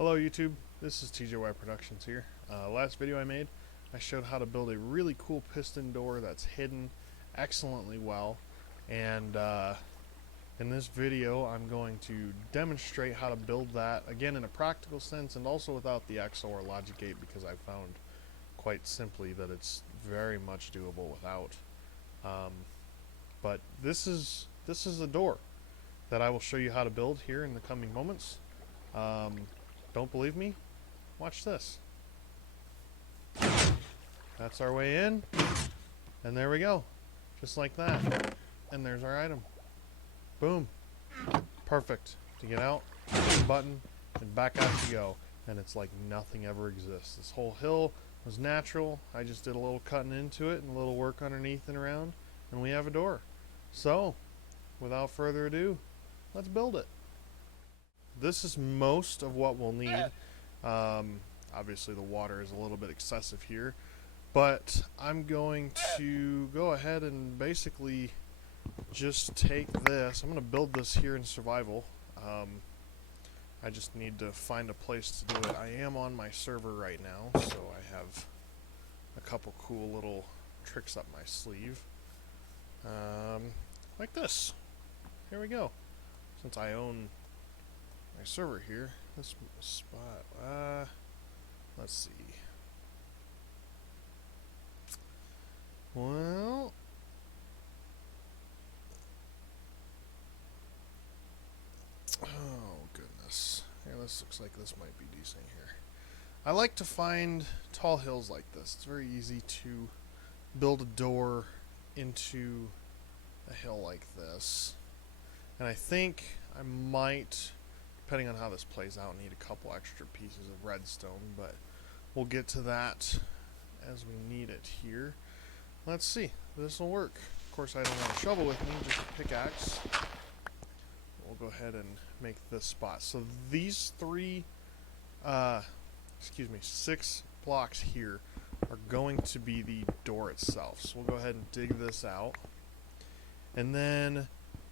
Hello YouTube, this is TJY Productions here. Last video I made, I showed how to build a really cool piston door that's hidden excellently well, and in this video I'm going to demonstrate how to build that again in a practical sense and also without the EXO or logic gate, because I found quite simply that it's very much doable without. But this is a door that I will show you how to build here in the coming moments. Don't believe me? Watch this. That's our way in, and there we go, just like that. And there's our item. Boom. Perfect. To get out, hit the button, and back out you go. And it's like nothing ever exists. This whole hill was natural. I just did a little cutting into it and a little work underneath and around, and we have a door. So, without further ado, let's build it. This is most of what we'll need. Obviously the water is a little bit excessive here, but I'm going to go ahead and basically just take this. I'm going to build this here in survival. I just need to find a place to do it. I am on my server right now, so I have a couple cool little tricks up my sleeve. Like this. Here we go. Since I own my server here, this spot, let's see. Well, oh goodness. Yeah, this looks like this might be decent here. I like to find tall hills like this. It's very easy to build a door into a hill like this. And I think I might, depending on how this plays out, need a couple extra pieces of redstone, but we'll get to that as we need it here. Let's see. This will work. Of course, I don't have a shovel with me, just a pickaxe. We'll go ahead and make this spot. So these six blocks here are going to be the door itself. So we'll go ahead and dig this out. And then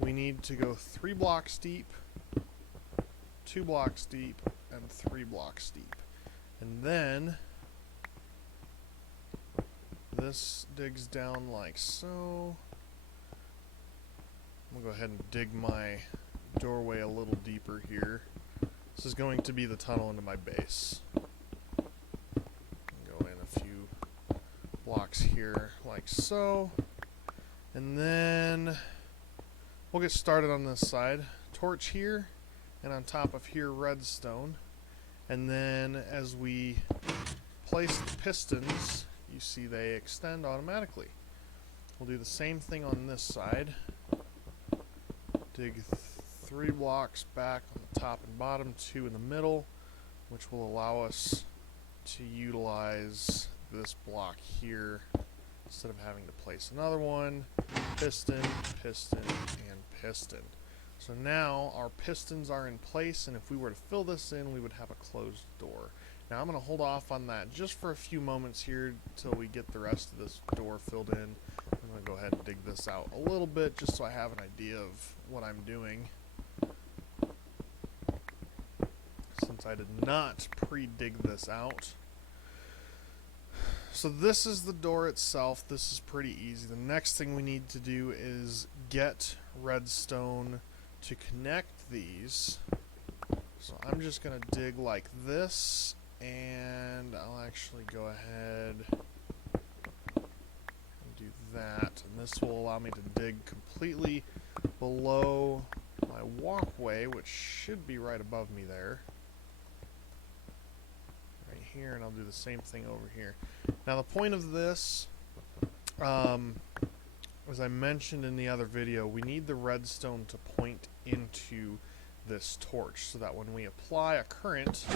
we need to go 3 blocks deep, 2 blocks deep, and 3 blocks deep. And then this digs down like so. I'm going to go ahead and dig my doorway a little deeper here. This is going to be the tunnel into my base. Go in a few blocks here like so. And then we'll get started on this side. Torch here, and on top of here redstone. And then as we place the pistons, you see they extend automatically. We'll do the same thing on this side. Dig 3 blocks back on the top and bottom, 2 in the middle, which will allow us to utilize this block here instead of having to place another one. Piston, piston, and piston. So now our pistons are in place, and if we were to fill this in, we would have a closed door. Now I'm going to hold off on that just for a few moments here till we get the rest of this door filled in. I'm going to go ahead and dig this out a little bit just so I have an idea of what I'm doing, since I did not pre-dig this out. So this is the door itself. This is pretty easy. The next thing we need to do is get redstone to connect these. So I'm just going to dig like this, and I'll actually go ahead and do that. And this will allow me to dig completely below my walkway, which should be right above me there. Right here, and I'll do the same thing over here. Now the point of this, as I mentioned in the other video, we need the redstone to point into this torch so that when we apply a current,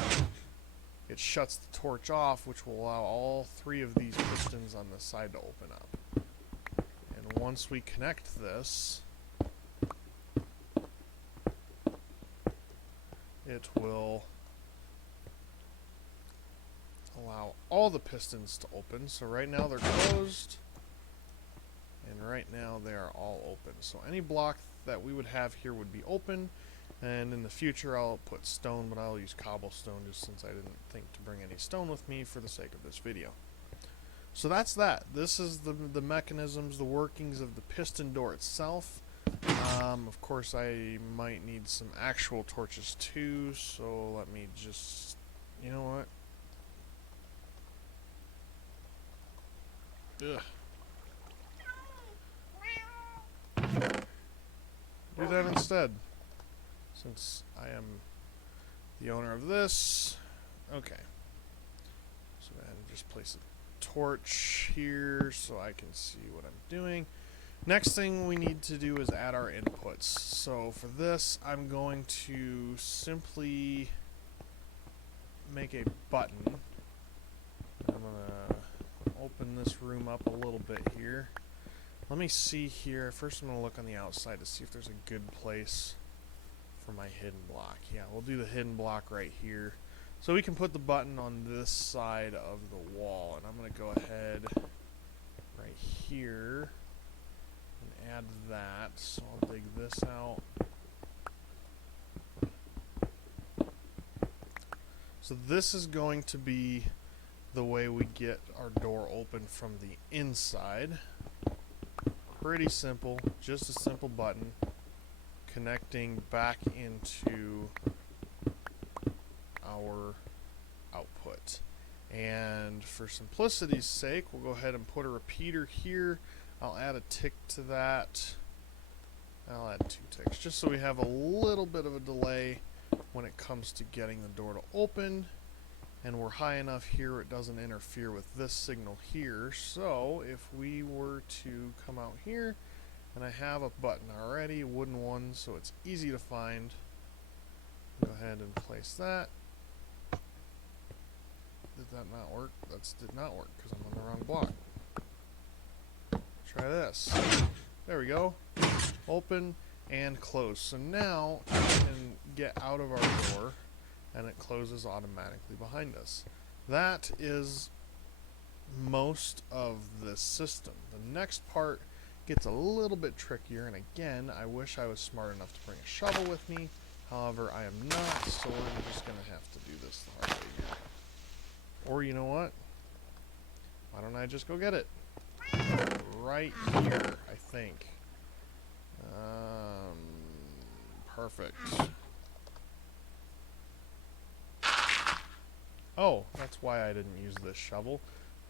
it shuts the torch off, which will allow all 3 of these pistons on the side to open up. And once we connect this, it will allow all the pistons to open. So right now they're closed, and right now they are all open. So any block that we would have here would be open, And in the future I'll put stone, but I'll use cobblestone just since I didn't think to bring any stone with me for the sake of this video. So that's that. This is the mechanisms, the workings of the piston door itself. Of course I might need some actual torches too, so let me just, you know what? Ugh. Do that instead, since I am the owner of this. Okay. So go ahead and just place a torch here so I can see what I'm doing. Next thing we need to do is add our inputs. So for this, I'm going to simply make a button. I'm going to open this room up a little bit here. Let me see here. First I'm going to look on the outside to see if there's a good place for my hidden block. Yeah, we'll do the hidden block right here. So we can put the button on this side of the wall. And I'm going to go ahead right here and add that. So I'll dig this out. So this is going to be the way we get our door open from the inside. Pretty simple, just a simple button connecting back into our output. And for simplicity's sake, we'll go ahead and put a repeater here. I'll add a tick to that. I'll add 2 ticks just so we have a little bit of a delay when it comes to getting the door to open. And we're high enough here it doesn't interfere with this signal here. So if we were to come out here, and I have a button already, a wooden one, so it's easy to find. Go ahead and place that. Did that not work? That did not work because I'm on the wrong block. Try this. There we go. Open and close. So now I can get out of our door and it closes automatically behind us. That is most of this system. The next part gets a little bit trickier, and again, I wish I was smart enough to bring a shovel with me. However, I am not, so we're just going to have to do this the hard way here. Or you know what? Why don't I just go get it? Right here, I think. Perfect. Oh, that's why I didn't use this shovel.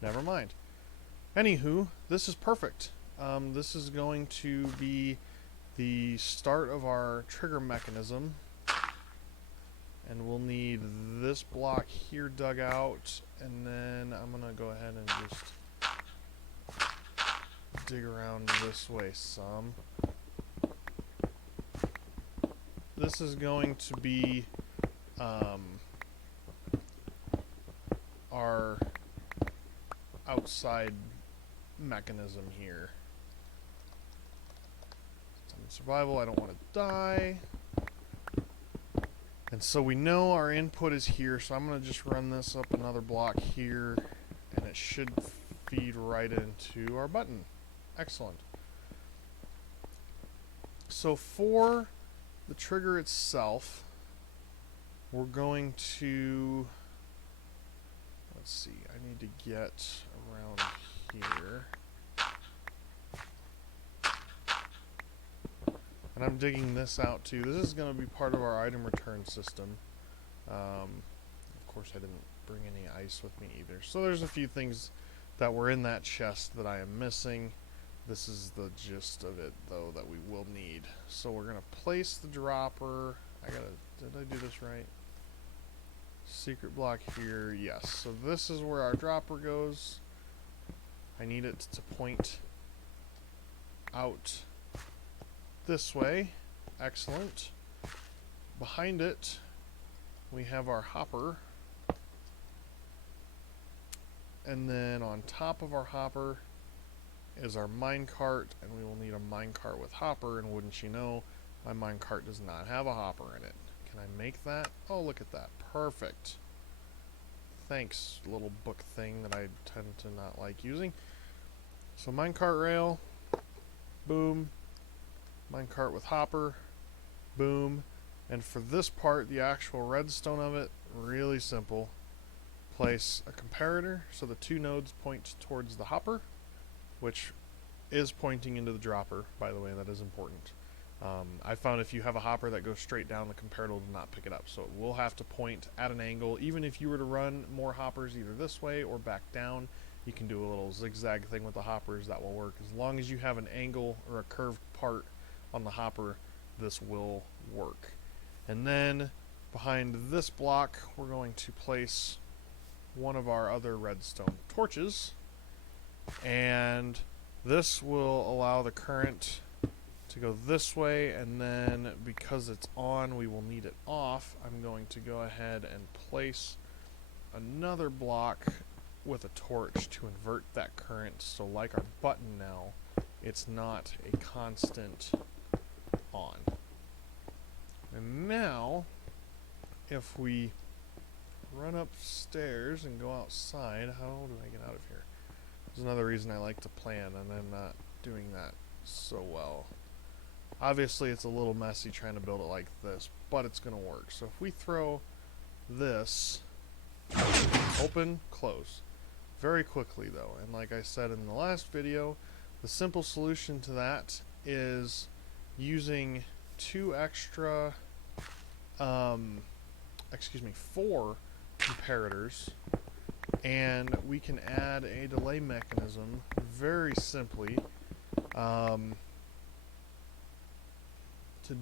Never mind. Anywho, this is perfect. This is going to be the start of our trigger mechanism. And we'll need this block here dug out. And then I'm going to go ahead and just dig around this way some. This is going to be our outside mechanism here. I'm in survival, I don't want to die. And so we know our input is here, so I'm going to just run this up another block here, and it should feed right into our button. Excellent. So for the trigger itself, we're going to, let's see, I need to get around here. And I'm digging this out too. This is going to be part of our item return system. Of course I didn't bring any ice with me either. So there's a few things that were in that chest that I am missing. This is the gist of it though that we will need. So we're going to place the dropper. Did I do this right? Secret block here, yes. So this is where our dropper goes. I need it to point out this way. Excellent. Behind it, we have our hopper. And then on top of our hopper is our minecart, and we will need a minecart with hopper, and wouldn't you know, my minecart does not have a hopper in it. Can I make that? Oh, look at that. Perfect. Thanks, little book thing that I tend to not like using. So minecart rail, boom. Minecart with hopper, boom. And for this part, the actual redstone of it, really simple. Place a comparator so the two nodes point towards the hopper, which is pointing into the dropper, by the way. That is important. I found if you have a hopper that goes straight down, the comparator will not pick it up, so it will have to point at an angle. Even if you were to run more hoppers either this way or back down, you can do a little zigzag thing with the hoppers. That will work. As long as you have an angle or a curved part on the hopper, this will work. And then behind this block, we're going to place one of our other redstone torches, and this will allow the current to go this way, and then because it's on, we will need it off. I'm going to go ahead and place another block with a torch to invert that current, so like our button now, it's not a constant on. And now, if we run upstairs and go outside, how do I get out of here? There's another reason I like to plan, and I'm not doing that so well. Obviously, it's a little messy trying to build it like this, but it's going to work. So if we throw this open, close, very quickly though, and like I said in the last video, the simple solution to that is using four comparators, and we can add a delay mechanism very simply. To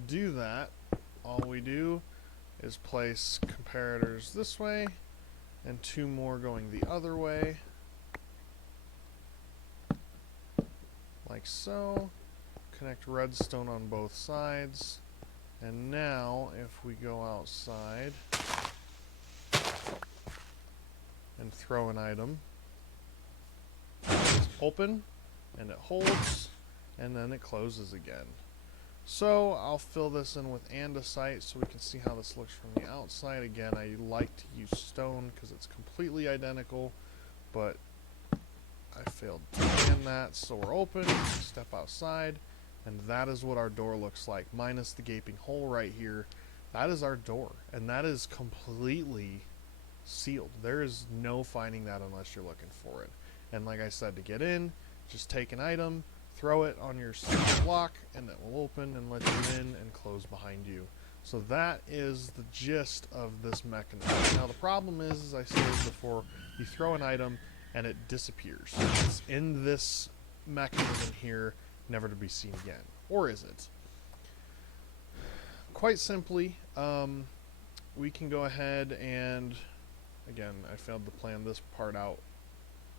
do that, all we do is place comparators this way and two more going the other way, like so. Connect redstone on both sides, and now if we go outside and throw an item, it's open and it holds, and then it closes again. So I'll fill this in with andesite so we can see how this looks from the outside. Again, I like to use stone because it's completely identical, but I failed to plan that. So we're open, step outside, and that is what our door looks like, minus the gaping hole right here. That is our door, and that is completely sealed. There is no finding that unless you're looking for it. And like I said, to get in, just take an item, throw it on your block, and it will open and let you in and close behind you. So that is the gist of this mechanism. Now the problem is, as I stated before, you throw an item and it disappears. It's in this mechanism here, never to be seen again. Or is it? Quite simply, we can go ahead and, again, I failed to plan this part out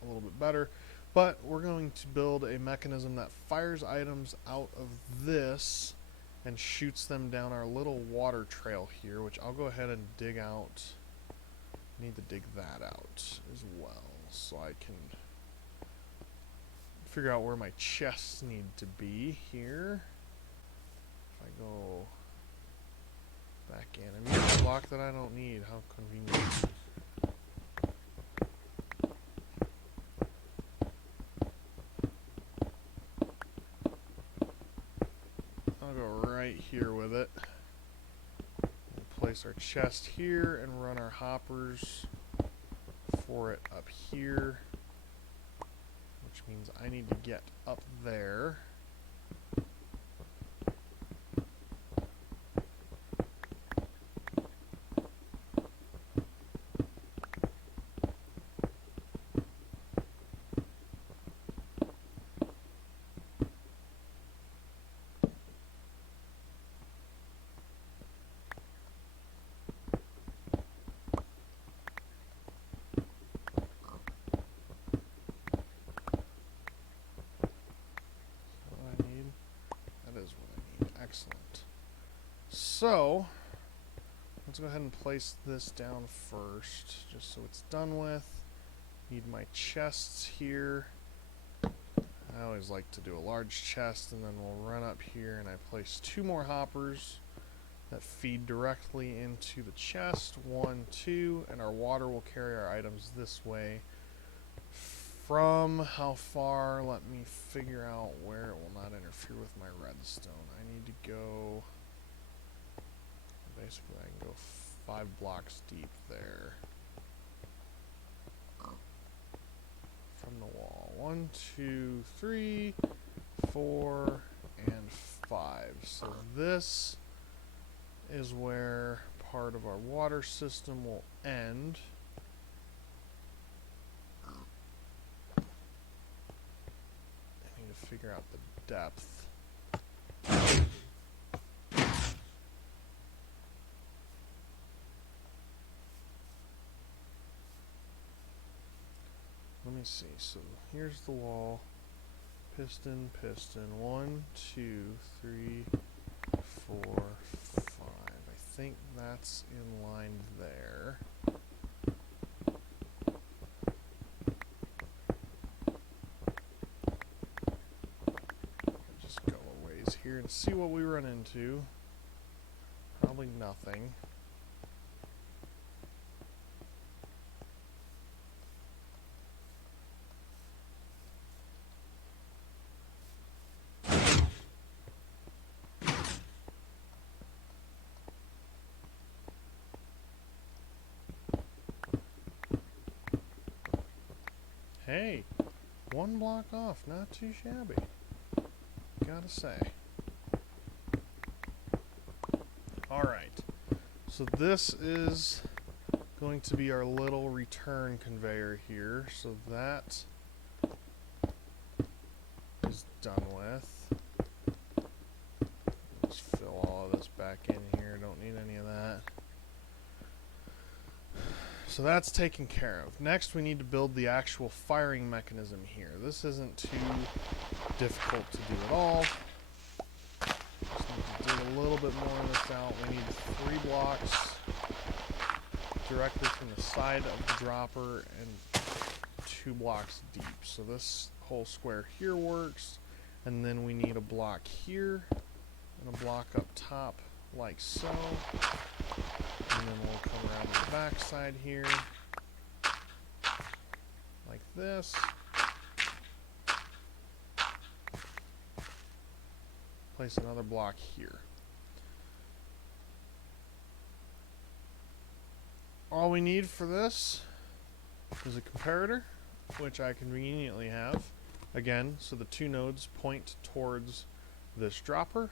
a little bit better, but we're going to build a mechanism that fires items out of this and shoots them down our little water trail here, which I'll go ahead and dig out. I need to dig that out as well, so I can figure out where my chests need to be here. If I go back in, I mean, a block that I don't need, how convenient. I'll go right here with it. We'll place our chest here and run our hoppers for it up here, which means I need to get up there. Excellent. So, let's go ahead and place this down first, just so it's done with. Need my chests here. I always like to do a large chest, and then we'll run up here, and I place two more hoppers that feed directly into the chest. 1, 2, and our water will carry our items this way. From how far, let me figure out where it will not interfere with my redstone. I need to go basically I can go 5 blocks deep there. From the wall. 1, 2, 3, 4, and 5. So this is where part of our water system will end. I need to figure out the depth. Let me see. So here's the wall. Piston, piston. 1, 2, 3, 4, 5. I think that's in line there. Just go a ways here and see what we run into. Probably nothing. Hey, 1 block off, not too shabby, gotta say. Alright, so this is going to be our little return conveyor here, so that is done with. Let's fill all of this back in here, don't need any of that. So that's taken care of. Next we need to build the actual firing mechanism here. This isn't too difficult to do at all. Just need to dig a little bit more of this out. We need 3 blocks directly from the side of the dropper and 2 blocks deep. So this whole square here works. And then we need a block here and a block up top like so. And then we'll come around the back side here, like this. Place another block here. All we need for this is a comparator, which I conveniently have. Again, so the 2 nodes point towards this dropper.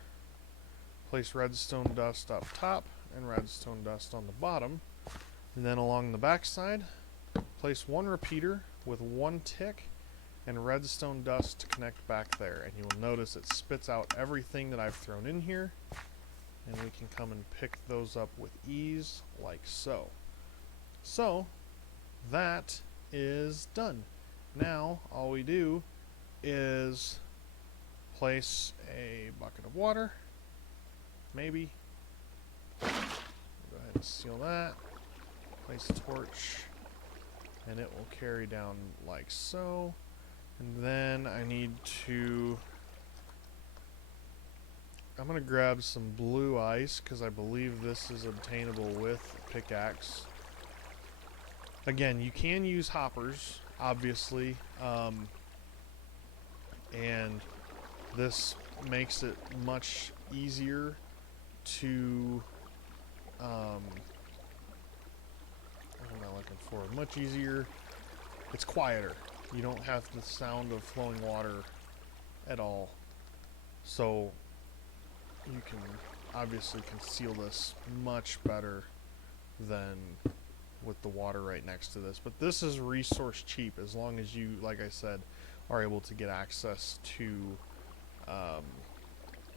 Place redstone dust up top and redstone dust on the bottom, and then along the back side place 1 repeater with 1 tick and redstone dust to connect back there, and you will notice it spits out everything that I've thrown in here, and we can come and pick those up with ease like so. So that is done. Now all we do is place a bucket of water, maybe. Go ahead and seal that. Place a torch, and it will carry down like so. And then I need to... I'm going to grab some blue ice because I believe this is obtainable with a pickaxe. Again, you can use hoppers, obviously, and this makes it much easier to... what am I looking for? Much easier. It's quieter. You don't have the sound of flowing water at all. So you can obviously conceal this much better than with the water right next to this. But this is resource cheap as long as you, like I said, are able to get access to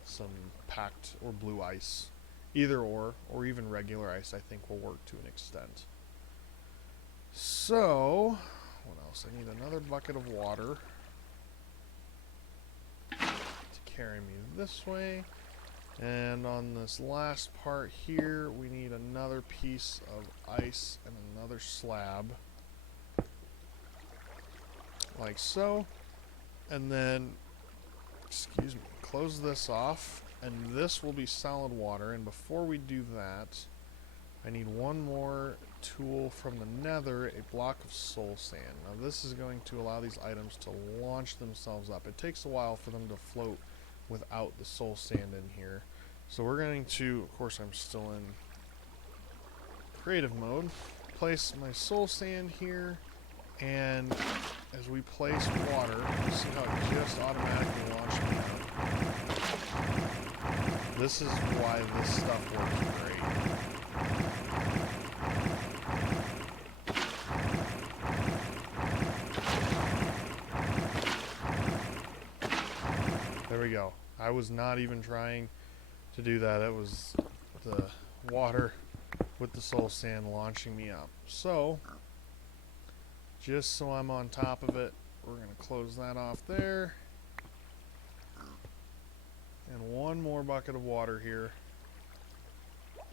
some packed or blue ice. Either or even regular ice I think will work to an extent. So, what else? I need another bucket of water to carry me this way. And on this last part here, we need another piece of ice and another slab. Like so. And then, excuse me, close this off. And this will be solid water. And before we do that, I need one more tool from the nether, a block of soul sand. Now this is going to allow these items to launch themselves up. It takes a while for them to float without the soul sand in here. So we're going to, of course I'm still in creative mode, place my soul sand here, and as we place water, you see how it just automatically launched me out. This is why this stuff works great. There we go. I was not even trying to do that. It was the water with the soul sand launching me up. So, just so I'm on top of it, we're going to close that off there. And one more bucket of water here.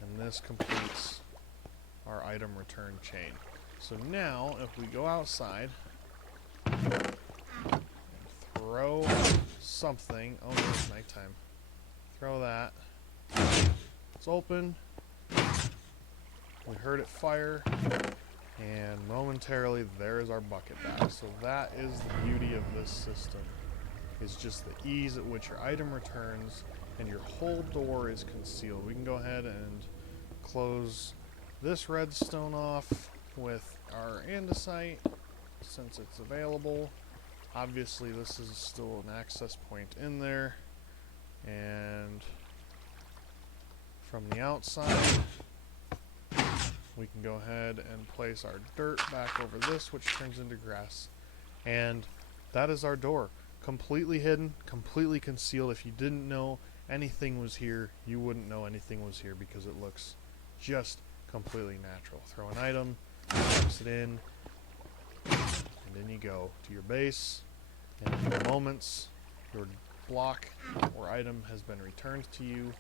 And this completes our item return chain. So now, if we go outside and throw something. Oh no, it's nighttime. Throw that. It's open. We heard it fire. And momentarily, there's our bucket back. So that is the beauty of this system. Is just the ease at which your item returns and your whole door is concealed. We can go ahead and close this redstone off with our andesite since it's available. Obviously this is still an access point in there, and from the outside we can go ahead and place our dirt back over this, which turns into grass, and that is our door. Completely hidden, completely concealed. If you didn't know anything was here, you wouldn't know anything was here because it looks just completely natural. Throw an item, box it in, and then you go to your base, and in moments your block or item has been returned to you.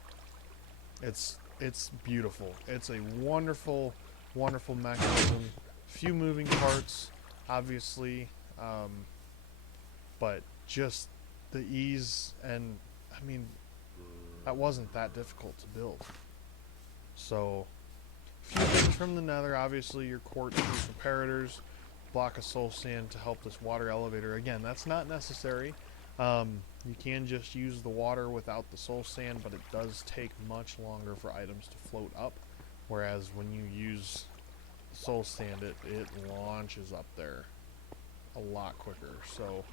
It's beautiful. It's a wonderful, wonderful mechanism. Few moving parts, obviously, but just the ease, and I mean, that wasn't that difficult to build. So, a few things from the nether. Obviously your quartz comparators, block of soul sand to help this water elevator. Again, that's not necessary. You can just use the water without the soul sand, but it does take much longer for items to float up, whereas when you use soul sand, it launches up there a lot quicker. So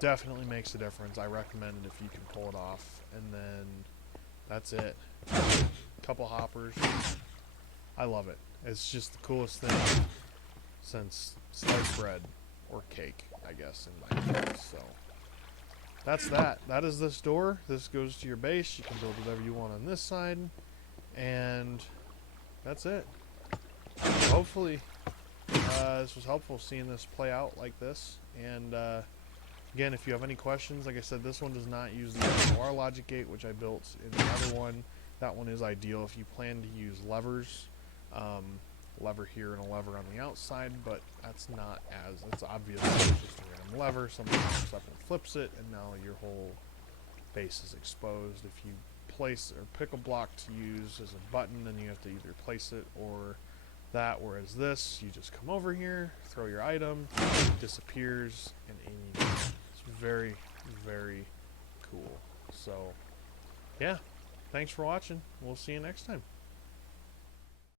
definitely makes a difference. I recommend it if you can pull it off. And then that's it. Couple hoppers. I love it. It's just the coolest thing since sliced bread or cake, I guess, in my case. So that's that. That is this door. This goes to your base. You can build whatever you want on this side, and that's it. Hopefully this was helpful, seeing this play out like this. And again, if you have any questions, like I said, this one does not use the XOR logic gate, which I built in the other one. That one is ideal if you plan to use levers. Lever here and a lever on the outside, but that's not as, it's obvious. It's just a random lever. Something comes up and flips it, and now your whole base is exposed. If you place or pick a block to use as a button, then you have to either place it or that, whereas this, you just come over here, throw your item, it disappears, and in you go. It's very, very cool. So yeah, thanks for watching. We'll see you next time.